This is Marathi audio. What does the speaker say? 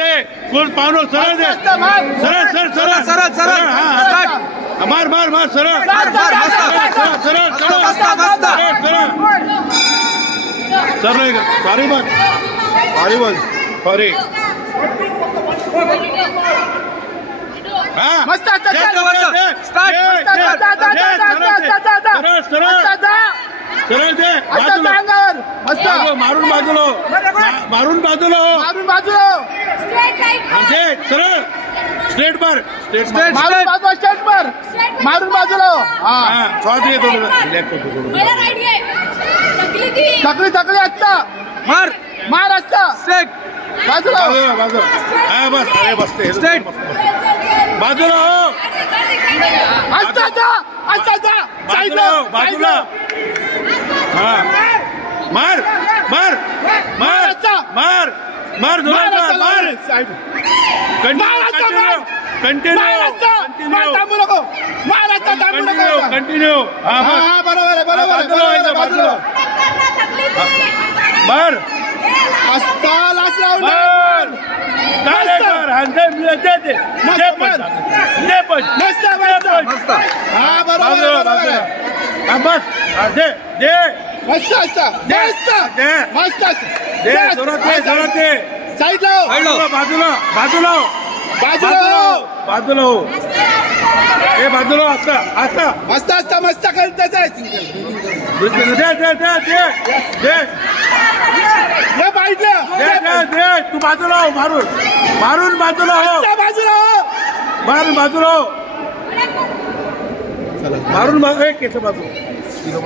दे कोण पावनो सरळ दे सरळ सरळ सरळ सरळ सरळ मार मार मार सरळ सरळ सरळ सरळ सॉरी बस सॉरी बस सॉरी मस्त सरळ दे मारून बाजूला मारून बाजूला मारून बाजूला सरळ स्ट्रेट पर स्ट्रेट पर मारून बाजूला चौधरी तकली तकली असता मार मार असता स्ट्रेट बाजूला बाजूला हा बस अरे बसते स्ट्रेट बाजूला हो असता बाजूला बाजूला हा मार मार मार मार मार मार कंटिन्यू मार बस दे दे मस्त जोरात साईड बाजूला बाजूला बाजूला बाजूला हो हे बाजूला असता मस्त करत दे तू बाजूला हो मारून बाजूला हो मारून बाजूला हो मारून केस बाजूला